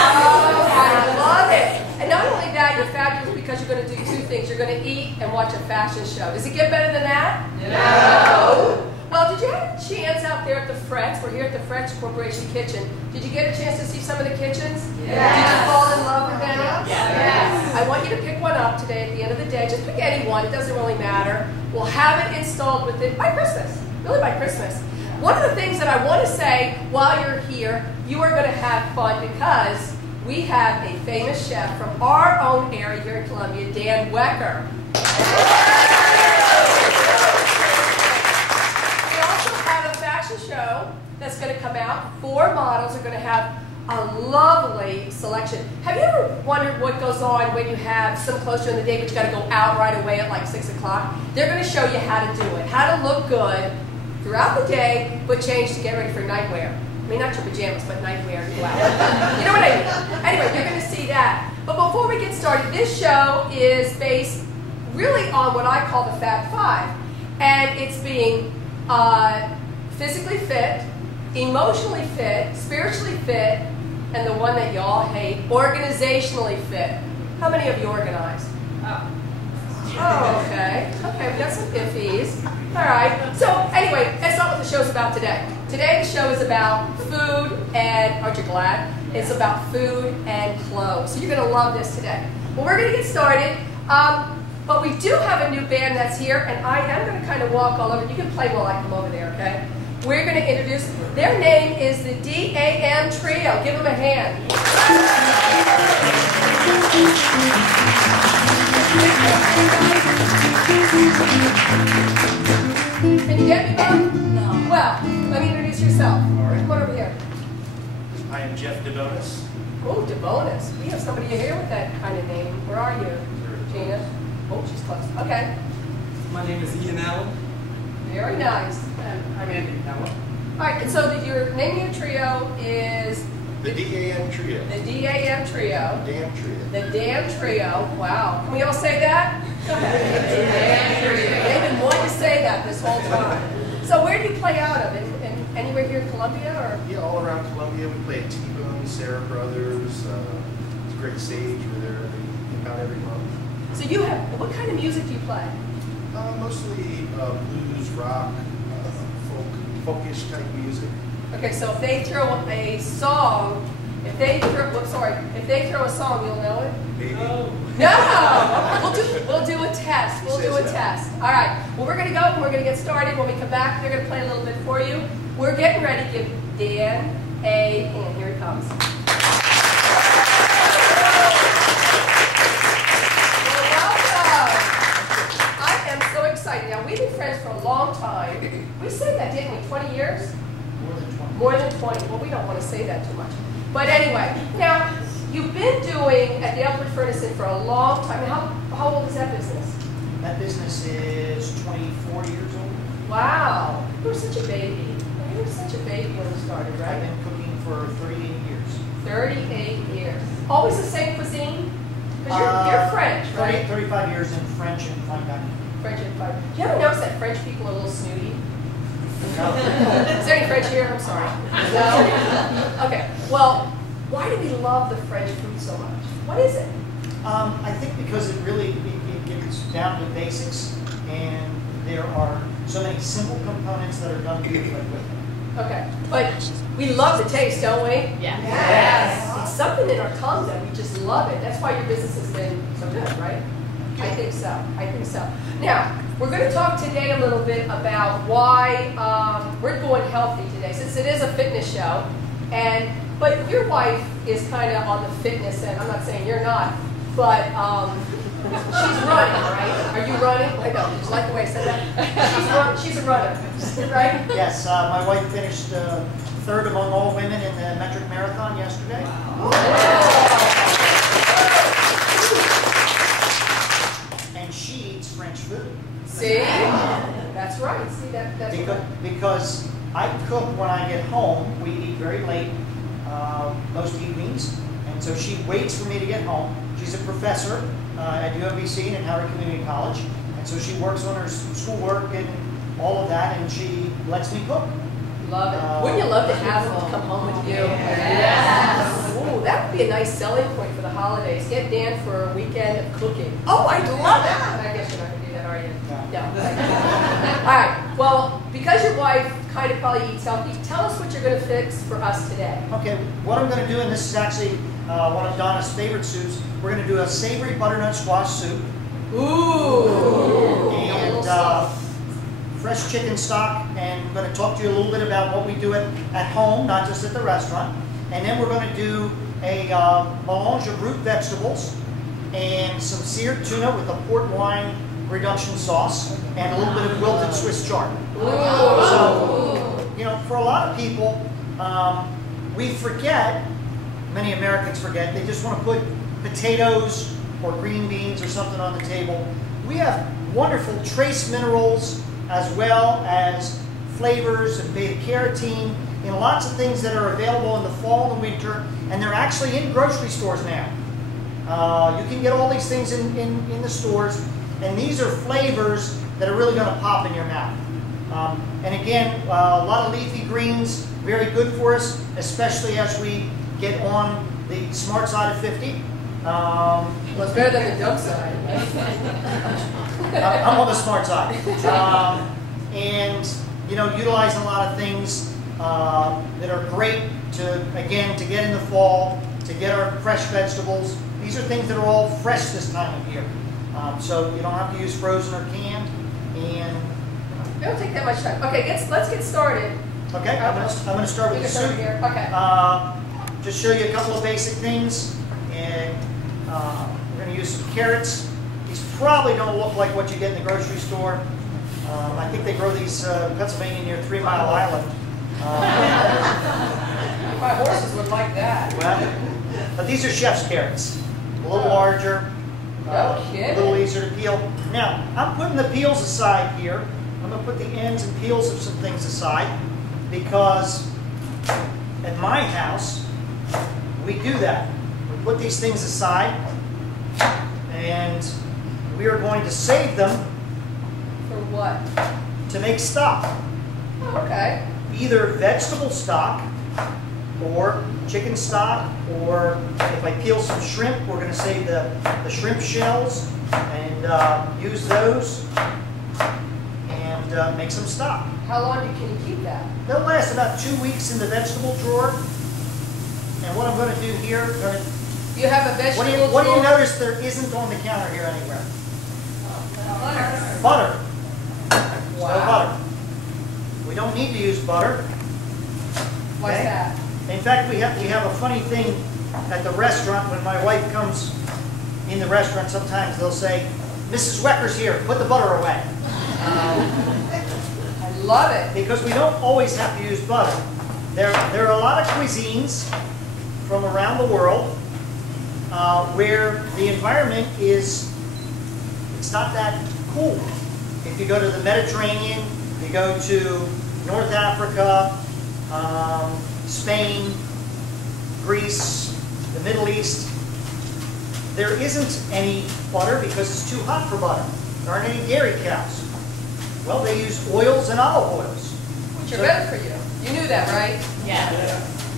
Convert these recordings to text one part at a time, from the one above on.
I love it. And not only that, you're fabulous because you're going to do two things. You're going to eat and watch a fashion show. Does it get better than that? No. Well, did you have a chance out there at the Fretz? We're here at the Fretz Corporation Kitchen. Did you get a chance to see some of the kitchens? Yes. Did you fall in love with them? Yes. I want you to pick one up today at the end of the day. Just pick any one. It doesn't really matter. We'll have it installed with it by Christmas. Really by Christmas. One of the things that I want to say while you're here, you are going to have fun because we have a famous chef from our own area here in Columbia, Dan Wecker. Show that's going to come out. 4 models are going to have a lovely selection. Have you ever wondered what goes on when you have some clothes during the day but you got to go out right away at like 6 o'clock? They're going to show you how to do it, how to look good throughout the day but change to get ready for nightwear. I mean, not your pajamas, but nightwear to go out. You know what I mean? Anyway, you're going to see that. But before we get started, this show is based really on what I call the Fab Five. And it's being physically fit, emotionally fit, spiritually fit, and the one that y'all hate, organizationally fit. How many of you organize? Oh, okay. Okay, we got some iffies. All right. So anyway, that's not what the show's about today. Today the show is about food and, aren't you glad? It's about food and clothes. So you're going to love this today. Well, we're going to get started. But we do have a new band that's here, and I am going to kind of walk all over. You can play while I come over there, okay? We're going to introduce, their name is the DAM Trio. Give them a hand. Can you get me, Bob? No. Well, let me introduce yourself. All right. Come on over here. I am Jeff DeBonis. Oh, DeBonis. We have somebody here with that kind of name. Where are you? Gina? Oh, she's close. Okay. My name is Ian Allen. Very nice. I'm Andy Allen. All right, and so your name of your trio is? The DAM Trio. The DAM Trio. The DAM Trio. The DAM Trio. Wow. Can we all say that? The DAM Trio. They've been wanting to say that this whole time. So where do you play out of? Anywhere here in Columbia? Or? Yeah, all around Columbia. We play at T-Bone, Sarah Brothers, Great Sage. We're there about every month. So you have, what kind of music do you play? Mostly blues, rock, folkish type music. Okay, so if they throw a song, if they throw a song, you'll know it? Maybe. No! We'll do a test. We'll do a test. All right. Well, we're going to go and we're going to get started. When we come back, they're going to play a little bit for you. We're getting ready to give Dan a hand. Here he comes. Now, we've been friends for a long time. We said that, didn't we? 20 years? More than 20. More than 20. Well, we don't want to say that too much. But anyway, now, you've been doing at the Elkridge Furnace Inn for a long time. How old is that business? That business is 24 years old. Wow. You were such a baby. You were such a baby when you started, right? I've been cooking for 38 years. 38 years. Always the same cuisine? Because you're French, right? 35 years in French and fine dining. French and fine. Do you ever notice that French people are a little snooty? No. Is there any French here? I'm sorry. No? Okay. Well, why do we love the French food so much? What is it? I think because it really gets down to basics, and there are so many simple components that are done beautifully with it. Okay. But we love the taste, don't we? Yeah. Yes. It's something in our tongue that we just love it. That's why your business has been so good, right? I think so. I think so. Now, we're going to talk today a little bit about why we're going healthy today, since it is a fitness show. But your wife is kind of on the fitness end. I'm not saying you're not, but she's running, right? Are you running? I know. Did you like the way I said that? She's a runner, right? Yes, my wife finished third among all women in the metric marathon yesterday. Wow. She eats French food. See? That's right. See, that's right. Because I cook when I get home. We eat very late, most evenings, and so she waits for me to get home. She's a professor at UMBC and Howard Community College, and so she works on her schoolwork and all of that, and she lets me cook. Love it. Wouldn't you love to have them come home with you? Yes. Ooh, that would be a nice selling point for the holidays. Get Dan for a weekend of cooking. Oh, I'd love that. I guess you're not going to do that, are you? No. All right. Well, because your wife kind of probably eats healthy, tell us what you're going to fix for us today. Okay, what I'm going to do, and this is actually one of Donna's favorite soups, we're going to do a savory butternut squash soup. Ooh. And fresh chicken stock, and I'm going to talk to you a little bit about what we do at home, not just at the restaurant. And then we're going to do a melange of root vegetables and some seared tuna with a port wine reduction sauce and a little bit of wilted Swiss chard. So, you know, for a lot of people, we forget, many Americans forget, they just want to put potatoes or green beans or something on the table. We have wonderful trace minerals as well as flavors and beta-carotene in lots of things that are available in the fall and winter, and they're actually in grocery stores now. You can get all these things in the stores, and these are flavors that are really going to pop in your mouth. And again, a lot of leafy greens, very good for us, especially as we get on the smart side of 50. Well, it's better than the dumb side. I'm on the smart side. And, you know, utilizing a lot of things that are great to get in the fall, to get our fresh vegetables. These are things that are all fresh this time of year. So you don't have to use frozen or canned. And it don't take that much time. Okay, let's get started. Okay, I'm going to start with the soup. Here. Okay. Just show you a couple of basic things. And we're going to use some carrots. These probably don't look like what you get in the grocery store. I think they grow these in Pennsylvania near 3 Mile Island. My horses would like that. Well, but these are chef's carrots. A little larger, a little easier to peel. Now, I'm putting the peels aside here. I'm going to put the ends and peels of some things aside because at my house, we do that. We put these things aside and we are going to save them. For what? To make stock. Okay. Either vegetable stock or chicken stock, or if I peel some shrimp, we're going to save the shrimp shells and use those and make some stock. How long can you keep that? They'll last about 2 weeks in the vegetable drawer. And what I'm going to do here, You have a vegetable drawer? what do you notice there isn't on the counter here anywhere? Butter. Butter. Wow. No butter. We don't need to use butter. What's Okay? that? In fact, we have a funny thing at the restaurant. When my wife comes in the restaurant, sometimes they'll say, "Mrs. Wecker's here, put the butter away." I love it. Because we don't always have to use butter. There are a lot of cuisines from around the world where the environment it's not that cool. If you go to the Mediterranean, you go to North Africa, Spain, Greece, the Middle East, there isn't any butter because it's too hot for butter. There aren't any dairy cows. Well, they use oils and olive oils. Which are better for you. You knew that, right? Yeah.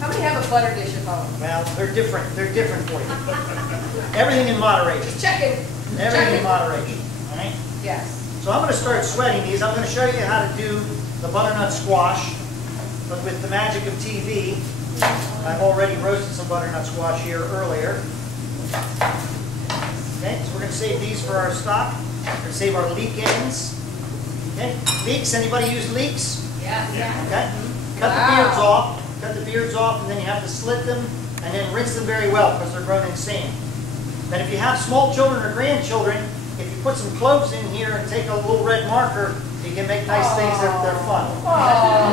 How many have a butter dish at home? Well, they're different. They're different for you. Everything in moderation. Just checking. Everything in moderation. All right? Yes. So I'm going to start sweating these. I'm going to show you how to do the butternut squash. But with the magic of TV, I've already roasted some butternut squash here earlier. Okay, so we're going to save these for our stock. We're going to save our leek ends. Okay, leeks. Anybody use leeks? Yeah. Okay. Cut the beards off. Cut the beards off, and then you have to slit them and then rinse them very well because they're grown in sand. Then if you have small children or grandchildren, if you put some cloves in here and take a little red marker, you can make nice things that are fun. Oh,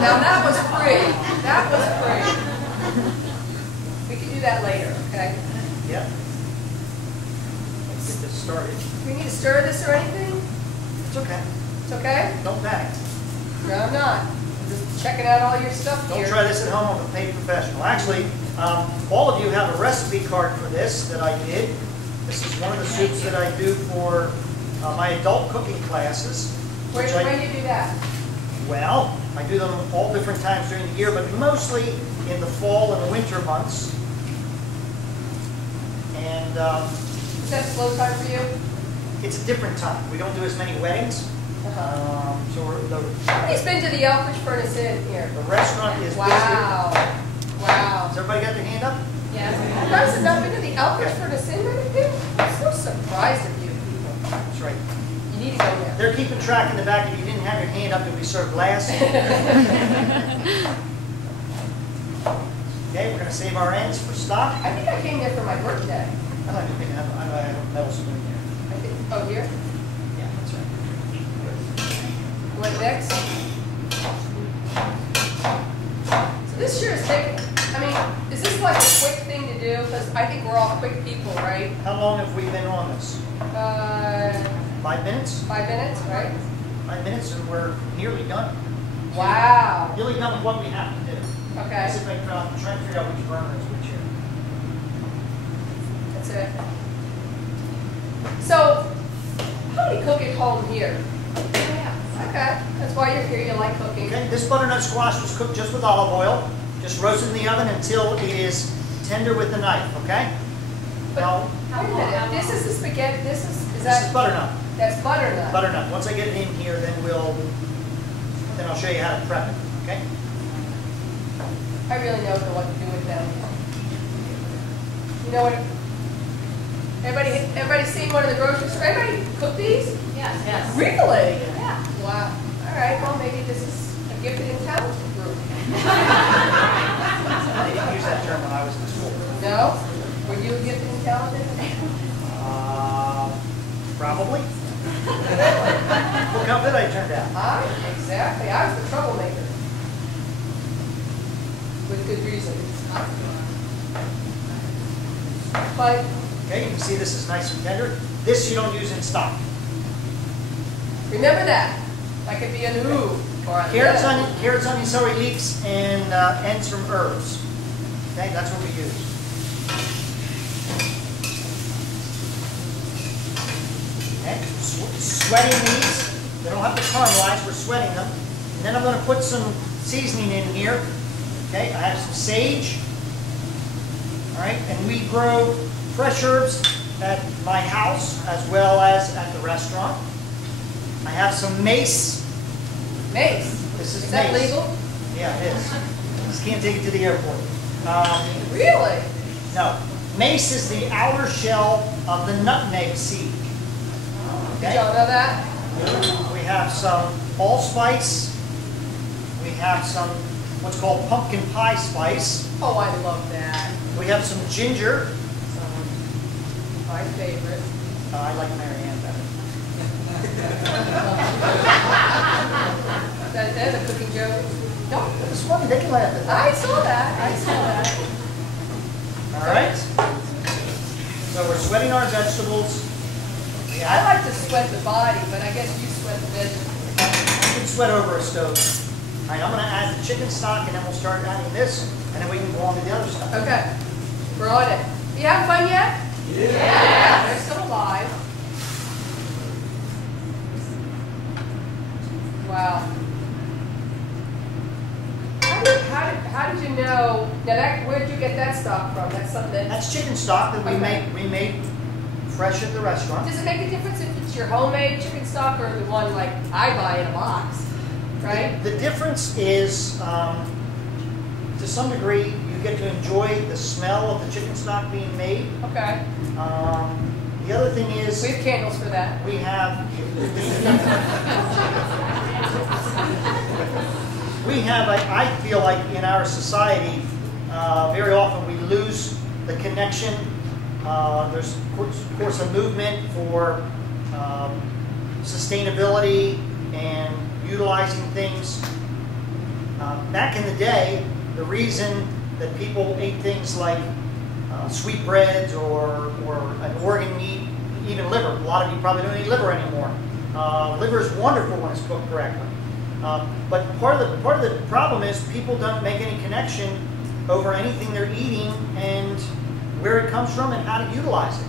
now that was free. That was free. We can do that later, okay? Yep. Let's get this started. Do we need to stir this or anything? It's okay. It's okay? Don't panic. No, I'm not. I'm just checking out all your stuff Don't here. try this at home. I'm a paid professional. Actually, all of you have a recipe card for this that I did. This is one of the soups that I do for my adult cooking classes. When do you do that? Well, I do them all different times during the year, but mostly in the fall and the winter months. And Is that slow time for you? it's a different time. We don't do as many weddings. So Nobody's been to the Elkridge Furnace Inn here. the restaurant is Wow. Wow. Has everybody got their hand up? Yes. You guys have not been to the Elkridge Furnace Inn or anything? I'm so surprised of you people. That's right. You need to go there. They're keeping track in the back. If you didn't have your hand up, you'll be served last. Okay, we're going to save our ends for stock. I think I came there for my birthday. I don't think I have a metal spoon here. I think, oh, here? Yeah, that's right. You want next? So this sure is taking, I mean, is this like a quick thing to do? Because I think we're all quick people, right? How long have we been on this? 5 minutes? 5 minutes, right? 5 minutes and we're nearly done. Wow. Nearly done with what we have to do. Okay, Let's see if I can try to figure out which burner is which here. that's it. So, how many cook at home here? Okay, that's why you're here, you like cooking. Okay, this butternut squash was cooked just with olive oil. Just roasted in the oven until it is tender with the knife, okay? Now, Wait a minute, this is the spaghetti, this is this is that, butternut. that's butternut. Butternut. Once I get it in here, then I'll show you how to prep it, okay? I really don't know what to do with them. You know what? Everybody seen one in the grocery store? Everybody cook these? Yes, yes. Really? Yeah. Wow. All right, well, maybe this is a gifted and talented group. I didn't use that term when I was in school. No? Were you gifted and talented? Probably. Look how good I turned out. Exactly. I was the troublemaker. With good reason. But Okay, you can see this is nice and tender. This you don't use in stock. remember that. That could be an ooh or a Carrots, yeah. onion, celery leeks, and ends from herbs. Okay, that's what we use. Okay, sweating these. They don't have to caramelize, we're sweating them. And then I'm going to put some seasoning in here. Okay, I have some sage. All right, and we grow fresh herbs at my house as well as at the restaurant. I have some mace. Mace. This is that mace. legal? Yeah, it is. Just can't take it to the airport. Really? No. Mace is the outer shell of the nutmeg seed. Did y'all know that? We have some allspice. We have some what's called pumpkin pie spice. Oh, I love that. We have some ginger. My favorite. I like Mary Ann better. That's a cooking joke. No, it's funny. They can laugh at that. I saw that. I saw that. All right. So we're sweating our vegetables. I like to sweat the body, but I guess you sweat the vegetables. You can sweat over a stove. All right, I'm going to add the chicken stock, and then we'll start adding this, and then we can go on to the other stuff. Okay. We're on it. You having fun yet? Yeah. They're still alive. Wow. How did you know? Now, where did you get that stock from? That's something. That's chicken stock that we made fresh at the restaurant. Does it make a difference if it's your homemade chicken stock or the one like I buy in a box? Right? The difference is, to some degree, you get to enjoy the smell of the chicken stock being made. Okay. The other thing is, We have candles for that. we have, I feel like in our society, very often we lose the connection. There's, of course, a movement for sustainability and utilizing things. Back in the day, the reason that people ate things like sweetbreads or an organ meat, even liver. A lot of you probably don't eat liver anymore. Liver is wonderful when it's cooked correctly. But part of the problem is people don't make any connection over anything they're eating and where it comes from and how to utilize it.